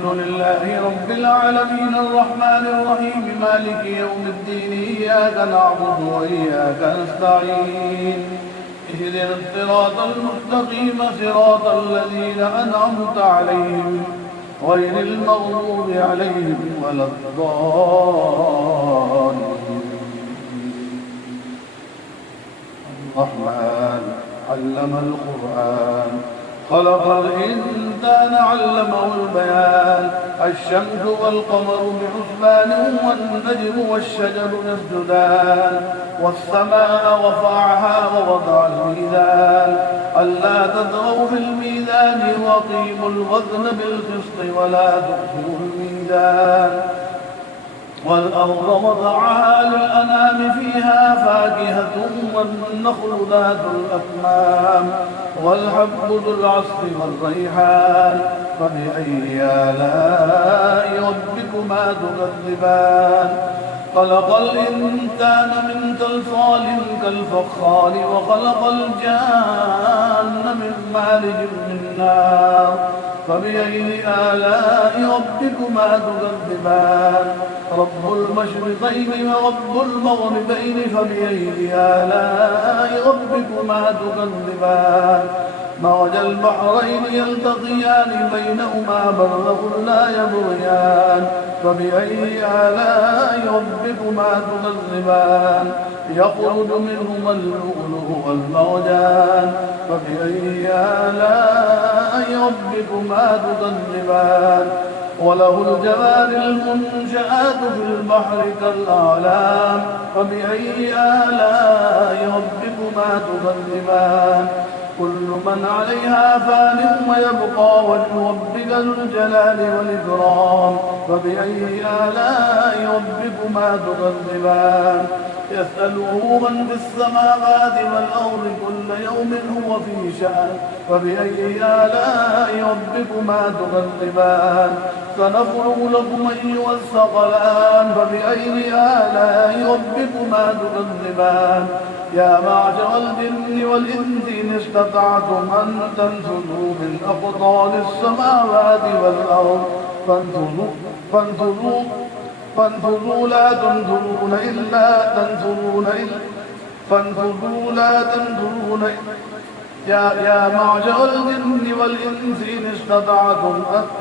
الحمد لله رب العالمين الرحمن الرحيم مالك يوم الدين إياك نعبد وإياك نستعين اهدنا الصراط المستقيم صراط الذين أنعمت عليهم غير المغضوب عليهم ولا الضالين. الرحمن علم القرآن خلق الإنسان علمه البيان الشمس والقمر بحسبان والنجم والشجر يسجدان والسماء رفعها ووضع الميزان ألا تطغوا في الميزان وأقيموا الوزن بالقسط ولا تخسروا الميزان والأرض وضعها للأنام فيها فاكهة والنخل ذات الأكمام والحب ذو العصف والريحان فبأي آلاء ربكما تكذبان خلق الإنسان من صلصال كالفخار وخلق الجان من مارج من نار فبأي آلاء ربكما تكذبان رب المشرقين ورب المغربين فبأي آلاء ربكما تكذبان مرج البحرين يلتقيان بينهما برزخ لا يبغيان فبأي آلاء ربكما تكذبان يخرج منهما اللؤلؤ والمرجان فبأي آلاء ربكما تكذبان وله الجوار المنشآت في البحر كالأعلام فبأي آلاء ربكما تكذبان كل من عليها فان ويبقى وجه ربك ذو الجلال والإكرام فبأي آلاء ربكما تكذبان يسأله من في السماوات والأرض كل يوم هو في شأن فبأي آلاء ربكما تكذبان سنفرغ لكم أيها الثقلان فبأي آلاء ربكما تكذبان يا معشر الجن والإنس إن استطعتم أن تنفذوا من أقطار السماوات والأرض فانفذوا لا تنفذون إلا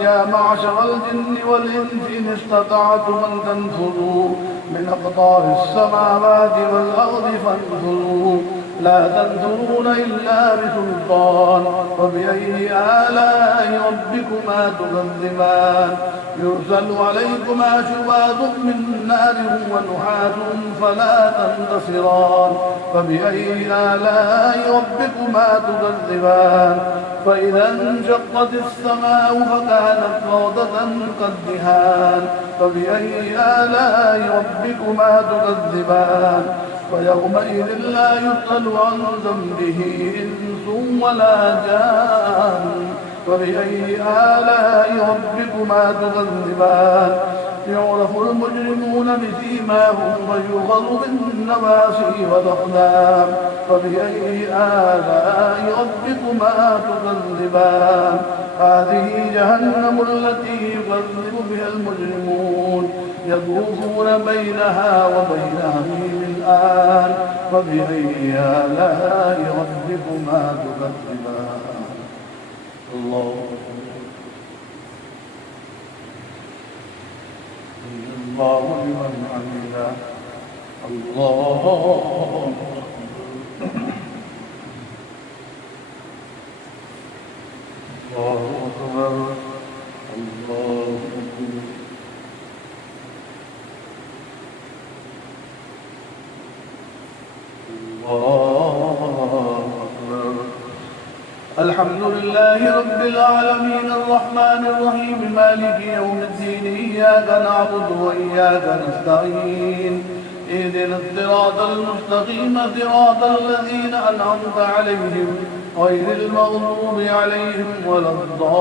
يا معشر الجن والإنس إن استطعتم أن تنفذوا من أقطار السماوات والأرض فانفذوا لا تنفذون إلا بسلطان فبأي آلاء ربكما تكذبان يرسل عليكما شواظ من نار ونحاس فلا تنتصران فبأي آلاء ربكما تكذبان فإذا انشقت السماء فكانت وردة كالدهان فبأي آلاء ربكما تكذبان فيومئذ لا يسأل عن ذنبه إنس ولا جان فبأي آلاء ربكما تكذبان يعرف المجرمون بسيماهم ويؤخذ بالنواصي والأقدام فبأي آلاء ربكما تكذبان هذه جهنم التي يكذب بها المجرمون يطوفون بينها وبين حميم آن فبأي آلاء ربكما تكذبان الله لمن حمده الله أكبر الله أكبر الحمد لله رب العالمين الرحمن الرحيم مالك يوم الدين إياك نعبد وإياك نستعين اهدنا الصراط المستقيم صراط الذين أنعمت عليهم غير المغضوب عليهم ولا الضالين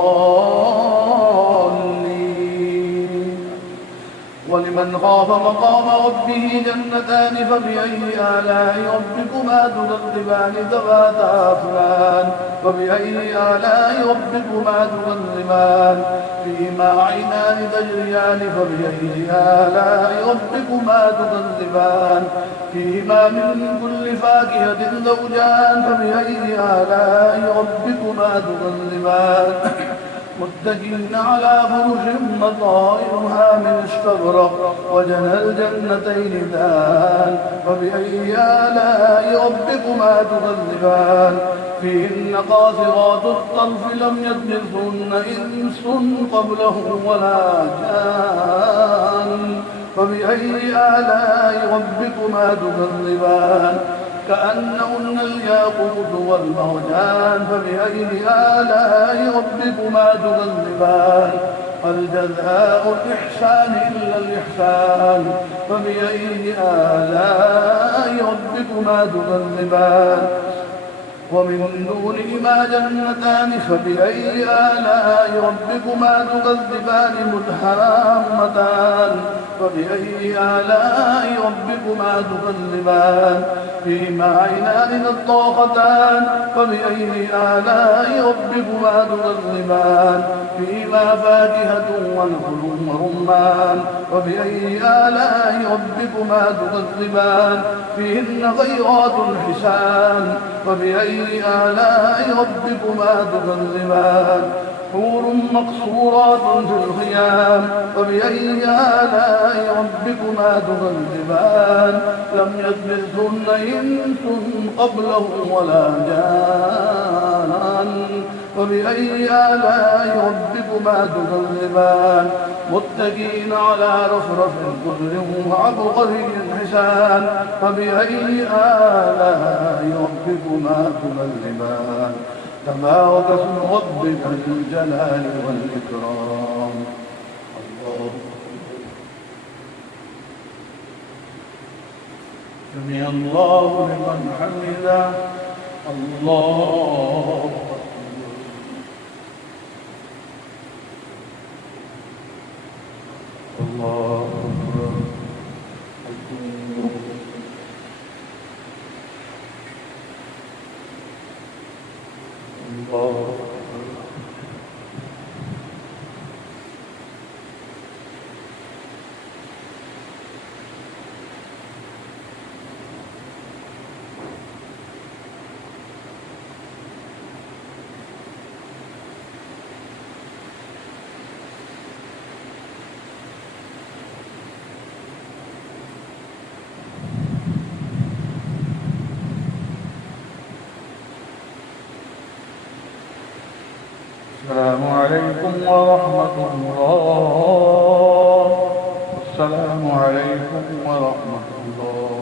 ولمن خاف مقام ربه جنتان فبأي آلاء ربكما تكذبان ذواتا أفنان فبأي آلاء ربكما تكذبان فيهما عينان تجريان فبأي آلاء ربكما تكذبان فيهما من كل فاكهة زوجان فبأي آلاء ربكما تكذبان متكئين على فرش بطائنها من استبرق وجنى الجنتين دان فبأي آلاء ربكما تكذبان فيهن قاصرات الطرف لم يطمثهن إنس قبلهم ولا جان فبأي آلاء ربكما تكذبان كأنهن الياقوت والمرجان فبأي آلاء ربكما تكذبان هل جزاء الإحسان إلا الإحسان فبأي آلاء ربكما تكذبان ومن دونهما جنتان فبأي آلاء ربكما تكذبان مدهامتان فبأي آلاء ربكما تكذبان فيهما عينان نضاختان فبأي آلاء ربكما تكذبان فيهما فاكهة ونخل ورمان فبأي آلاء ربكما تكذبان فيهن خيرات حسان فبأي آلاء ربكما تكذبان حور مقصورات في الخيام فبأي آلاء ربكما تكذبان لم يطمثهن إنس قبلهم ولا جان فبأي آلاء ربكما تكذبان متكئين على رفرف خضر وعبقري حسان فبأي آلاء ربكما تكذبان تبارك اسم ربك ذي الجلال والإكرام الله سمع الله لمن حمده الله الله الله السلام عليكم ورحمة الله السلام عليكم ورحمة الله